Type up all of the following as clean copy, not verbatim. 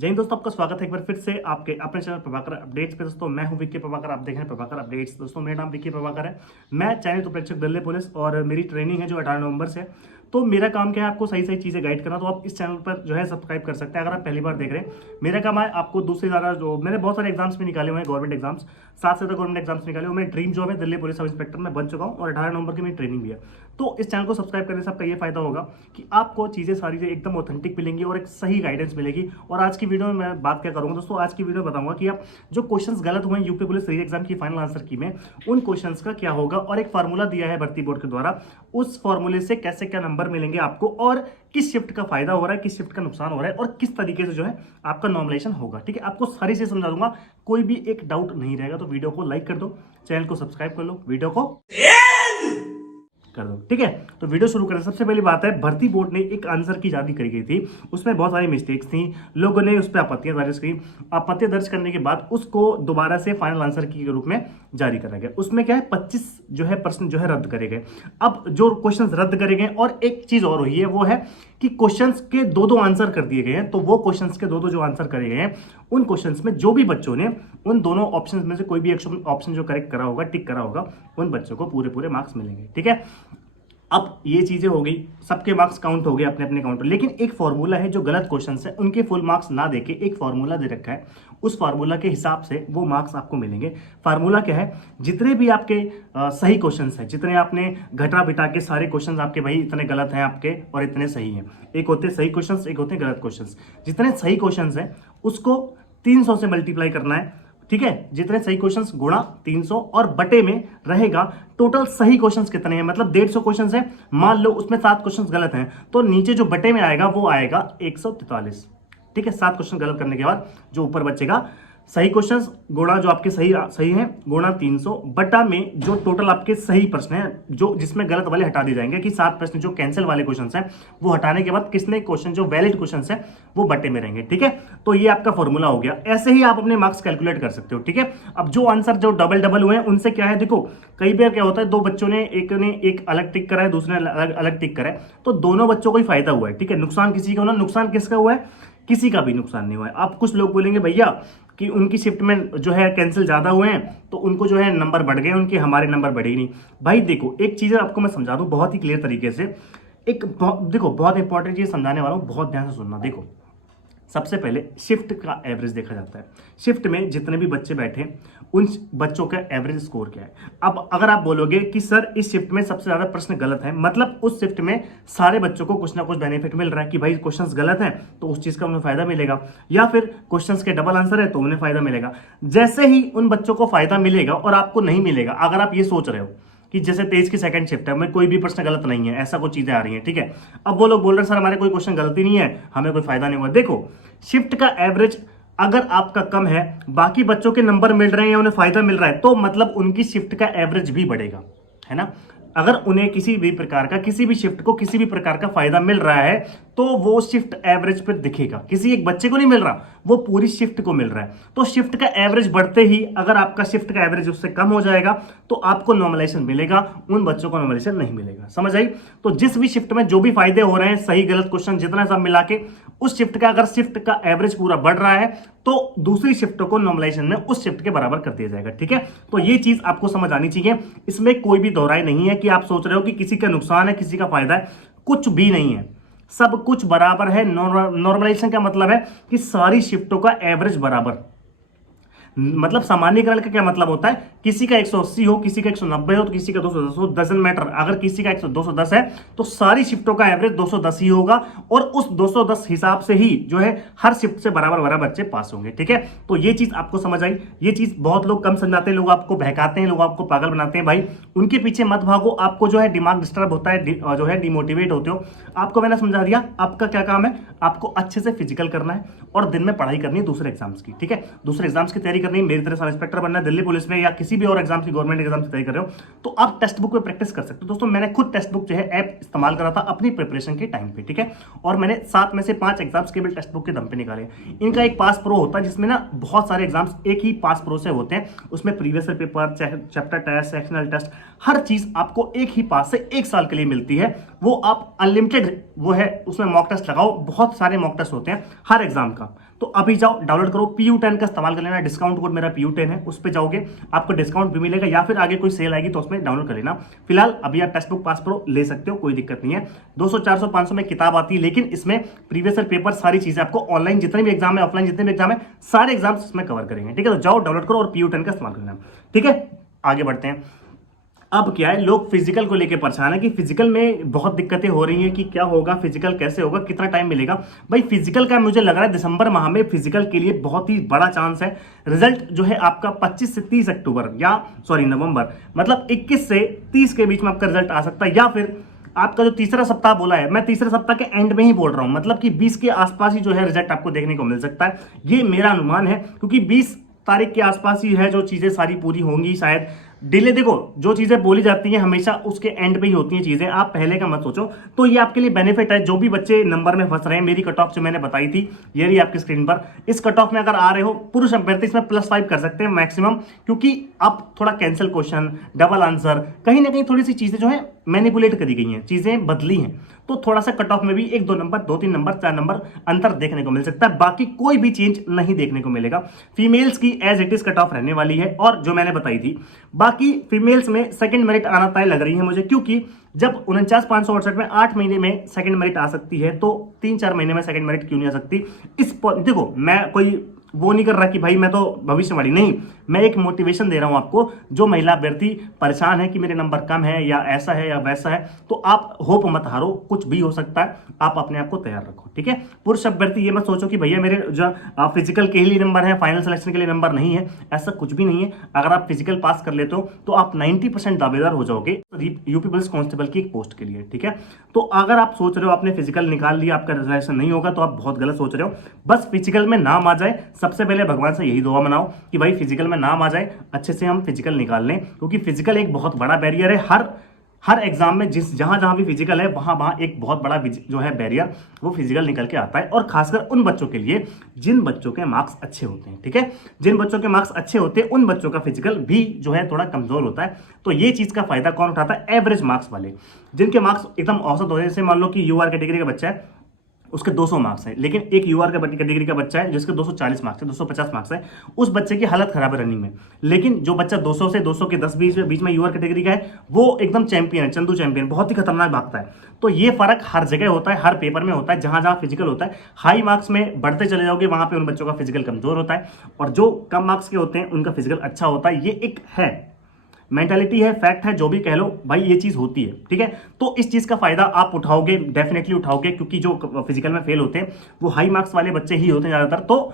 जय हिंद दोस्तों, आपका स्वागत है एक बार फिर से आपके अपने चैनल प्रभाकर अपडेट्स पे। दोस्तों मैं हूं विक्की प्रभाकर, आप देख रहे हैं प्रभाकर अपडेट्स। दोस्तों मेरा नाम विक्की प्रभाकर है, मैं चयनित उप प्रेक्षक दिल्ली पुलिस और मेरी ट्रेनिंग है जो 18 नवंबर से। तो मेरा काम क्या है, आपको सही सही चीज़ें गाइड करना। तो आप इस चैनल पर जो है सब्सक्राइब कर सकते हैं अगर आप पहली बार देख रहे हैं। मेरा काम है आपको दूसरी ज़्यादा जो मैंने बहुत सारे एग्जाम्स भी निकाले हुए हैं, गवर्नमेंट एग्जाम्स 7 से ज़्यादा गवर्नमेंट एग्जाम्स निकाले हुए। मेरी ड्रीम जॉब है दिल्ली पुलिस सब इंस्पेक्टर में बन चुका हूँ और 18 नवंबर की मेरी ट्रेनिंग भी है। तो इस चैनल को सब्सक्राइब करने से आपका ये फायदा होगा कि आपको चीज़ें सारी एकदम ऑथेंटिक मिलेंगी और एक सही गाइडेंस मिलेगी। और आज की वीडियो में मैं बात क्या करूँगा दोस्तों, आज की वीडियो में बताऊंगा कि आप जो क्वेश्चंस गलत हुए यूपी पुलिस री एग्जाम की फाइनल आंसर की में, उन क्वेश्चंस का क्या होगा और एक फार्मूला दिया है भर्ती बोर्ड के द्वारा, उस फार्मूले से कैसे क्या नंबर मिलेंगे आपको और किस शिफ्ट का फायदा हो रहा है, किस शिफ्ट का नुकसान हो रहा है और किस तरीके से जो है आपका नॉमिनेशन होगा। ठीक है, आपको सारी चीज समझा दूंगा, कोई भी एक डाउट नहीं रहेगा। तो वीडियो को लाइक कर दो, चैनल को सब्सक्राइब कर लो, वीडियो को कर दो। ठीक है, तो वीडियो शुरू करें। सबसे पहली बात है, भर्ती बोर्ड ने एक आंसर की जारी करी गई थी, उसमें बहुत सारी मिस्टेक्स थी, लोगों ने उस पर आपत्तियां दर्ज की। आपत्तियां दर्ज करने के बाद उसको दोबारा से फाइनल आंसर की रूप में जारी करा गया। उसमें क्या है, 25 जो है प्रश्न जो है रद्द करे गए। अब जो क्वेश्चन रद्द करे गए, और एक चीज और हुई है, वो है कि क्वेश्चंस के दो आंसर कर दिए गए हैं। तो वो क्वेश्चंस के दो जो आंसर करे गए हैं, उन क्वेश्चंस में जो भी बच्चों ने उन दोनों ऑप्शंस में से कोई भी ऑप्शन जो करेक्ट करा होगा, टिक करा होगा, उन बच्चों को पूरे मार्क्स मिलेंगे। ठीक है, अब ये चीजें हो गई, सबके मार्क्स काउंट हो गए अपने अपने काउंटर। लेकिन एक फॉर्मूला है, जो गलत क्वेश्चन है उनके फुल मार्क्स ना देके एक फॉर्मूला दे रखा है, उस फार्मूला के हिसाब से वो मार्क्स आपको मिलेंगे। फार्मूला क्या है, जितने भी आपके सही क्वेश्चंस हैं, जितने आपने घटा बिटा के सारे क्वेश्चंस आपके भाई इतने गलत हैं आपके और इतने सही हैं, एक होते हैं सही क्वेश्चंस, एक होते हैं गलत क्वेश्चंस। जितने सही क्वेश्चंस हैं उसको 300 से मल्टीप्लाई करना है। ठीक है, जितने सही क्वेश्चंस गुणा 300 और बटे में रहेगा टोटल सही क्वेश्चंस कितने हैं। मतलब 150 क्वेश्चंस हैं, मान लो उसमें 7 क्वेश्चंस गलत हैं, तो नीचे जो बटे में आएगा वो आएगा 143। ठीक है, 7 क्वेश्चन गलत करने के बाद जो ऊपर बचेगा, सही क्वेश्चंस गुणा जो आपके सही हैं गुणा 300 बटा में जो टोटल आपके सही प्रश्न हैं, जो जिसमें गलत वाले हटा दिए जाएंगे कि 7 प्रश्न जो कैंसिल वाले क्वेश्चंस हैं वो हटाने के बाद कितने क्वेश्चन जो वैलिड क्वेश्चंस हैं वो बटे में रहेंगे। ठीक है, तो ये आपका फॉर्मूला हो गया। ऐसे ही आप अपने मार्क्स कैलकुलेट कर सकते हो। ठीक है, अब जो आंसर जो डबल हुए हैं उनसे क्या है, देखो कई बार क्या होता है, दो बच्चों ने एक अलग टिक करा है, दूसरे ने अलग टिक करा है, तो दोनों बच्चों को ही फायदा हुआ है। ठीक है, नुकसान किसी का होना, नुकसान किसका हुआ है, किसी का भी नुकसान नहीं हुआ है। आप कुछ लोग बोलेंगे भैया कि उनकी शिफ्ट में जो है कैंसिल ज्यादा हुए हैं तो उनको जो है नंबर बढ़ गए, उनके हमारे नंबर बढ़े ही नहीं। भाई देखो, एक चीज आपको मैं समझा दूं बहुत ही क्लियर तरीके से, देखो बहुत इंपॉर्टेंट चीज समझाने वाला हूं, बहुत ध्यान से सुनना। देखो, सबसे पहले शिफ्ट का एवरेज देखा जाता है। शिफ्ट में जितने भी बच्चे बैठे उन बच्चों का एवरेज स्कोर क्या है। अब अगर आप बोलोगे कि सर इस शिफ्ट में सबसे ज्यादा प्रश्न गलत है, मतलब उस शिफ्ट में सारे बच्चों को कुछ ना कुछ बेनिफिट मिल रहा है कि भाई क्वेश्चंस गलत हैं तो उस चीज का उन्हें फायदा मिलेगा, या फिर क्वेश्चंस के डबल आंसर है तो उन्हें फायदा मिलेगा। जैसे ही उन बच्चों को फायदा मिलेगा और आपको नहीं मिलेगा, अगर आप ये सोच रहे हो कि जैसे 23 की सेकंड शिफ्ट है, में कोई भी प्रश्न गलत नहीं है, ऐसा कुछ चीजें आ रही हैं। ठीक है, अब वो लोग बोल रहे हैं सर हमारे कोई क्वेश्चन गलती नहीं है, हमें कोई फायदा नहीं हुआ। देखो, शिफ्ट का एवरेज अगर आपका कम है, बाकी बच्चों के नंबर मिल रहे हैं या उन्हें फायदा मिल रहा है, तो मतलब उनकी शिफ्ट का एवरेज भी बढ़ेगा, है ना। अगर उन्हें किसी भी प्रकार का, किसी भी शिफ्ट को किसी भी प्रकार का फायदा मिल रहा है तो वो शिफ्ट एवरेज पर दिखेगा। किसी एक बच्चे को नहीं मिल रहा, वो पूरी शिफ्ट को मिल रहा है। तो शिफ्ट का एवरेज बढ़ते ही अगर आपका शिफ्ट का एवरेज उससे कम हो जाएगा तो आपको नॉर्मलाइजेशन मिलेगा, उन बच्चों को नॉर्मलाइजेशन नहीं मिलेगा। समझ आई। तो जिस भी शिफ्ट में जो भी फायदे हो रहे हैं, सही गलत क्वेश्चन जितना सब मिला के, उस शिफ्ट का अगर शिफ्ट का एवरेज पूरा बढ़ रहा है तो दूसरी शिफ्ट को नॉर्मलाइजेशन में उस शिफ्ट के बराबर कर दिया जाएगा। ठीक है, तो ये चीज आपको समझ आनी चाहिए। इसमें कोई भी दोहराई नहीं है कि आप सोच रहे हो कि किसी का नुकसान है किसी का फायदा है, कुछ भी नहीं है, सब कुछ बराबर है। नॉर्मलाइजेशन का मतलब है कि सारी शिफ्टों का एवरेज बराबर, मतलब सामान्यकरण का क्या मतलब होता है, किसी का 180 हो, किसी का 190 हो, तो किसी का 210 हो, डजंट मैटर। अगर किसी का 210 है तो सारी शिफ्टों का एवरेज 210 ही होगा और उस 210 हिसाब से ही जो है हर शिफ्ट से बराबर बच्चे पास होंगे। ठीक है, तो ये चीज आपको समझ आई। ये चीज बहुत लोग कम समझाते हैं, लोग आपको बहकाते हैं, लोग आपको पागल बनाते हैं। भाई उनके पीछे मत भागो, आपको जो है दिमाग डिस्टर्ब होता है, जो है डिमोटिवेट होते हो। आपको मैंने समझा दिया, आपका क्या काम है, आपको अच्छे से फिजिकल करना है और दिन में पढ़ाई करनी है दूसरे एग्जाम्स की। ठीक है, दूसरे एग्जाम्स की तैयारी करनी, मेरी तरह सब इंस्पेक्टर बनना है दिल्ली पुलिस में या किसी भी और एग्जाम की, गवर्नमेंट एग्जाम की तैयारी कर रहे हो तो आप टेक्स्ट बुक पे प्रैक्टिस कर सकते हो। दोस्तों मैंने खुद टेक्स्ट बुक जो है ऐप इस्तेमाल करा था अपनी प्रिपरेशन के टाइम पे। ठीक है, और मैंने 7 में से 5 एग्जाम्स केवल टेक्स्ट बुक के दम पे निकाले। इनका एक पास प्रो होता है जिसमें ना बहुत सारे एग्जाम्स एक ही पास प्रो से होते हैं, उसमें previous year paper, chapter test, sectional test, हर चीज आपको एक ही पास से 1 साल के लिए मिलती है। वो आप अनलिमिटेड वो है, उसमें मॉक टेस्ट लगाओ, बहुत सारे मॉक टेस्ट होते हैं हर एग्जाम का। तो अभी जाओ डाउनलोड करो, PU10 का इस्तेमाल कर लेना, डिस्काउंट कोड मेरा PU10 है, उस पर जाओगे आपको डिस्काउंट भी मिलेगा, या फिर आगे कोई सेल आएगी तो उसमें डाउनलोड कर लेना। फिलहाल अभी आप टेक्स्ट बुक पास प्रो ले सकते हो, कोई दिक्कत नहीं है। 200 400 500 में किताब आती है, लेकिन इसमें प्रीवियस ईयर पेपर सारी चीजें आपको ऑनलाइन जितने भी एग्जाम है, ऑफलाइन जितने भी एग्जाम है, सारे एग्जाम्स इसमें कवर करेंगे, ठीक है। तो जाओ डाउनलोड करो और PU10 का इस्तेमाल करना, ठीक है। आगे बढ़ते हैं। अब क्या है, लोग फिजिकल को लेकर परेशान है कि फिजिकल में बहुत दिक्कतें हो रही हैं कि क्या होगा, फिजिकल कैसे होगा, कितना टाइम मिलेगा। भाई फिजिकल का मुझे लग रहा है दिसंबर माह में फिजिकल के लिए बहुत ही बड़ा चांस है। रिजल्ट जो है आपका 25 से 30 अक्टूबर या सॉरी नवंबर, मतलब 21 से 30 के बीच में आपका रिजल्ट आ सकता है, या फिर आपका जो तीसरा सप्ताह बोला है, मैं तीसरे सप्ताह के एंड में ही बोल रहा हूं, मतलब कि 20 के आसपास ही जो है रिजल्ट आपको देखने को मिल सकता है। ये मेरा अनुमान है, क्योंकि 20 तारीख के आसपास ही है जो चीजें सारी पूरी होंगी शायद। डिले देखो, जो चीजें बोली जाती हैं हमेशा उसके एंड पे ही होती हैं चीजें, आप पहले का मत सोचो। तो ये आपके लिए बेनिफिट है, जो भी बच्चे नंबर में फंस रहे हैं। मेरी कट ऑफ जो मैंने बताई थी ये रही आपकी स्क्रीन पर। इस कट ऑफ में अगर आ रहे हो, पुरुष अभ्यर्थी इसमें +5 कर सकते हैं मैक्सिमम, क्योंकि अब थोड़ा कैंसिल क्वेश्चन, डबल आंसर, कहीं ना कहीं थोड़ी सी चीजें जो है मैनिपुलेट करी गई हैं, चीजें बदली हैं, तो थोड़ा सा कट ऑफ में भी 1-2 नंबर, 2-3 नंबर, 4 नंबर अंतर देखने को मिल सकता है। बाकी कोई भी चेंज नहीं देखने को मिलेगा। फीमेल्स की as it is cut off रहने वाली है, और जो मैंने बताई थी। बाकी फीमेल्स में सेकंड मेरिट आना तय लग रही है मुझे, क्योंकि जब 49,568 में 8 महीने में सेकंड मेरिट आ सकती है, तो 3-4 महीने में सेकंड मेरिट क्यों नहीं आ सकती। देखो, मैं कोई वो नहीं कर रहा कि भाई मैं तो भविष्यवाणी, नहीं, मैं एक मोटिवेशन दे रहा हूं आपको। जो महिला अभ्यर्थी परेशान है कि मेरे नंबर कम है या ऐसा है या वैसा है, तो आप होप मत हारो, कुछ भी हो सकता है, आप अपने आप को तैयार रखो, ठीक है। पुरुष अभ्यर्थी ये मत सोचो कि भैया मेरे जो फिजिकल के लिए नंबर है, फाइनल सिलेक्शन के लिए नंबर नहीं है, ऐसा कुछ भी नहीं है। अगर आप फिजिकल पास कर लेते हो तो आप 90% दावेदार हो जाओगे यूपी पुलिस कांस्टेबल की एक पोस्ट के लिए, ठीक है। तो अगर आप सोच रहे हो आपने फिजिकल निकाल लिया, आपका रिजल्ट नहीं होगा, तो आप बहुत गलत सोच रहे हो। बस फिजिकल में नाम आ जाए, सबसे पहले भगवान से यही दुआ मनाओ कि भाई फिजिकल में नाम आ जाए, अच्छे से हम फिजिकल निकाल लें, क्योंकि फिजिकल एक बहुत बड़ा बैरियर है। हर एग्जाम में जहां भी फिजिकल है, वहां एक बहुत बड़ा जो है बैरियर, वो फिजिकल निकल के आता है। और खासकर उन बच्चों के लिए जिन बच्चों के मार्क्स अच्छे होते हैं, ठीक है, जिन बच्चों के मार्क्स अच्छे होते हैं उन बच्चों का फिजिकल भी जो है थोड़ा कमजोर होता है। तो ये चीज का फायदा कौन उठाता है? एवरेज मार्क्स वाले, जिनके मार्क्स एकदम औसत होते हैं। जैसे मान लो कि यूआर कैटेगरी का बच्चा है, उसके 200 मार्क्स है, लेकिन एक यूआर कैटेगरी का बच्चा है जिसके 240 मार्क्स है, 250 मार्क्स है, उस बच्चे की हालत खराब है रनिंग में। लेकिन जो बच्चा 200 से 200 के 10 बीच में यूआर कैटेगरी का है, वो एकदम चैंपियन है, चंदू चैंपियन, बहुत ही खतरनाक भागता है। तो ये फर्क हर जगह होता है, हर पेपर में होता है। जहां जहां फिजिकल होता है, हाई मार्क्स में बढ़ते चले जाओगे, वहां पे उन बच्चों का फिजिकल कमजोर होता है, और जो कम मार्क्स के होते हैं उनका फिजिकल अच्छा होता है। ये एक है मेंटालिटी है, फैक्ट है, जो भी कह लो भाई, ये चीज होती है, ठीक है। तो इस चीज का फायदा आप उठाओगे, डेफिनेटली उठाओगे, क्योंकि जो फिजिकल में फेल होते हैं वो हाई मार्क्स वाले बच्चे ही होते हैं ज्यादातर। तो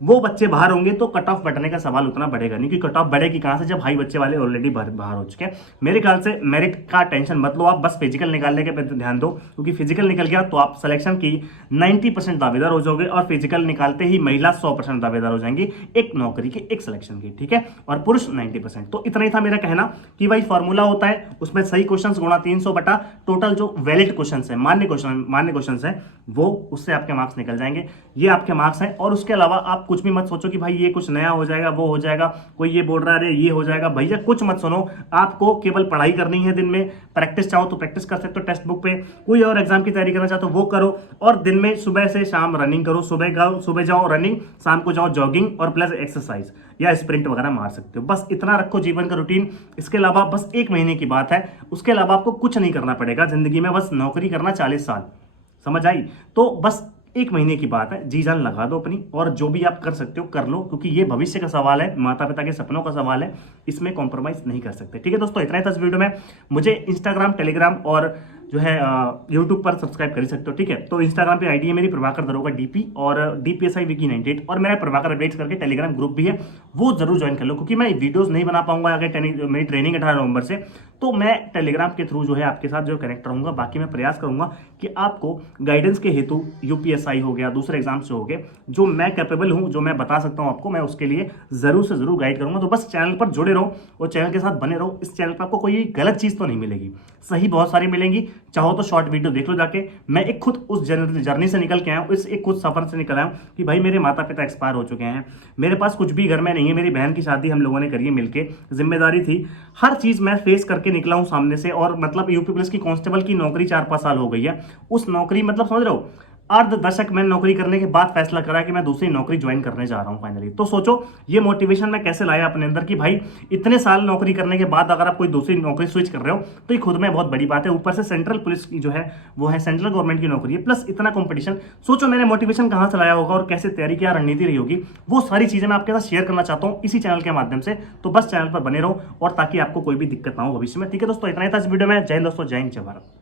वो बच्चे बाहर होंगे तो कट ऑफ बढ़ने का सवाल उतना बढ़ेगा नहीं, क्योंकि कट ऑफ बढ़ेगी कहां से, जब हाई बच्चे वाले ऑलरेडी बाहर हो चुके हैं। मेरे ख्याल से मेरिट का टेंशन मत लो आप, बस फिजिकल निकालने के पे ध्यान दो, क्योंकि फिजिकल निकल गया तो आप सिलेक्शन की 90% दावेदार हो जाओगे, और फिजिकल निकालते ही महिला 100% दावेदार हो जाएंगी एक नौकरी के, एक सिलेक्शन की, ठीक है, और पुरुष 90%। तो इतना ही था मेरा कहना कि भाई फॉर्मूला होता है, उसमें सही क्वेश्चन गुणा 300 बटा टोटल जो वैलिड क्वेश्चन है, मान्य क्वेश्चन है, वो उससे आपके मार्क्स निकल जाएंगे। ये आपके मार्क्स हैं। और उसके अलावा आप कुछ भी मत सोचो कि भाई ये कुछ नया हो जाएगा, वो हो जाएगा, कोई ये बोल रहा है अरे ये हो जाएगा, भैया कुछ मत सुनो। आपको केवल पढ़ाई करनी है, दिन में प्रैक्टिस चाहो तो प्रैक्टिस कर सकते हो टेक्स्ट बुक पे, कोई और एग्जाम की तैयारी करना चाहो तो वो करो, और दिन में सुबह से शाम रनिंग करो। सुबह जाओ रनिंग, शाम को जाओ जॉगिंग, और प्लस एक्सरसाइज या स्प्रिंट वगैरह मार सकते हो। बस इतना रखो जीवन का रूटीन। इसके अलावा बस 1 महीने की बात है, उसके अलावा आपको कुछ नहीं करना पड़ेगा जिंदगी में, बस नौकरी करना 40 साल, समझ आई? तो बस 1 महीने की बात है, जी जान लगा दो अपनी, और जो भी आप कर सकते हो कर लो, क्योंकि ये भविष्य का सवाल है, माता पिता के सपनों का सवाल है, इसमें कॉम्प्रोमाइज नहीं कर सकते, ठीक है दोस्तों। इतना ही था इस वीडियो में। मुझे इंस्टाग्राम, टेलीग्राम और जो है यूट्यूब पर सब्सक्राइब कर सकते हो, ठीक है। तो इंस्टाग्राम पे आईडी है मेरी प्रभाकर दरोगा DP, और DPSI विकी 98, और मेरा प्रभाकर अपडेट्स करके टेलीग्राम ग्रुप भी है, वो जरूर ज्वाइन कर लो, क्योंकि मैं वीडियोस नहीं बना पाऊंगा अगर मेरी ट्रेनिंग 18 नवंबर से, तो मैं टेलीग्राम के थ्रू जो है आपके साथ जो कनेक्ट रहूंगा। बाकी मैं प्रयास करूंगा कि आपको गाइडेंस के हेतु UPSI हो गया, दूसरे एग्जाम से हो गए, जो मैं कैपेबल हूं, जो मैं बता सकता हूं आपको, मैं उसके लिए जरूर से जरूर गाइड करूंगा। तो बस चैनल पर जुड़े रहो और चैनल के साथ बने रहो। इस चैनल पर आपको कोई गलत चीज तो नहीं मिलेगी, सही बहुत सारी मिलेंगी। चाहो तो शॉर्ट वीडियो देख लो जाके। मैं एक खुद उस जर्नी से निकल के आया हूं, इस एक खुद सफर से निकल आया हूं कि भाई मेरे माता पिता एक्सपायर हो चुके हैं, मेरे पास कुछ भी घर में नहीं है, मेरी बहन की शादी हम लोगों ने करी है मिलके, जिम्मेदारी थी, हर चीज मैं फेस करके निकला हूं सामने से। और मतलब यूपी पुलिस की कांस्टेबल की नौकरी 4-5 साल हो गई है, उस नौकरी मतलब समझ रहे हो, अर्ध दशक में नौकरी करने के बाद फैसला करा कि मैं दूसरी नौकरी ज्वाइन करने जा रहा हूं फाइनली। तो सोचो ये मोटिवेशन मैं कैसे लाया अपने अंदर कि भाई इतने साल नौकरी करने के बाद अगर आप कोई दूसरी नौकरी स्विच कर रहे हो तो ये खुद में बहुत बड़ी बात है। ऊपर से सेंट्रल पुलिस की जो है वो है सेंट्रल गवर्नमेंट की नौकरी है, प्लस इतना कंपटीशन। सोचो मैंने मोटिवेशन कहां से लाया होगा और कैसे तैयारी क्या रणनीति रही होगी, वो सारी चीजें मैं आपके साथ शेयर करना चाहता हूं इसी चैनल के माध्यम से। तो बस चैनल पर बने रहो और ताकि आपको कोई भी दिक्कत ना हो भविष्य में। ठीक है दोस्तों, इतना ही था इस वीडियो में। जय हिंद दोस्तों, जय हिंद, जय भारत।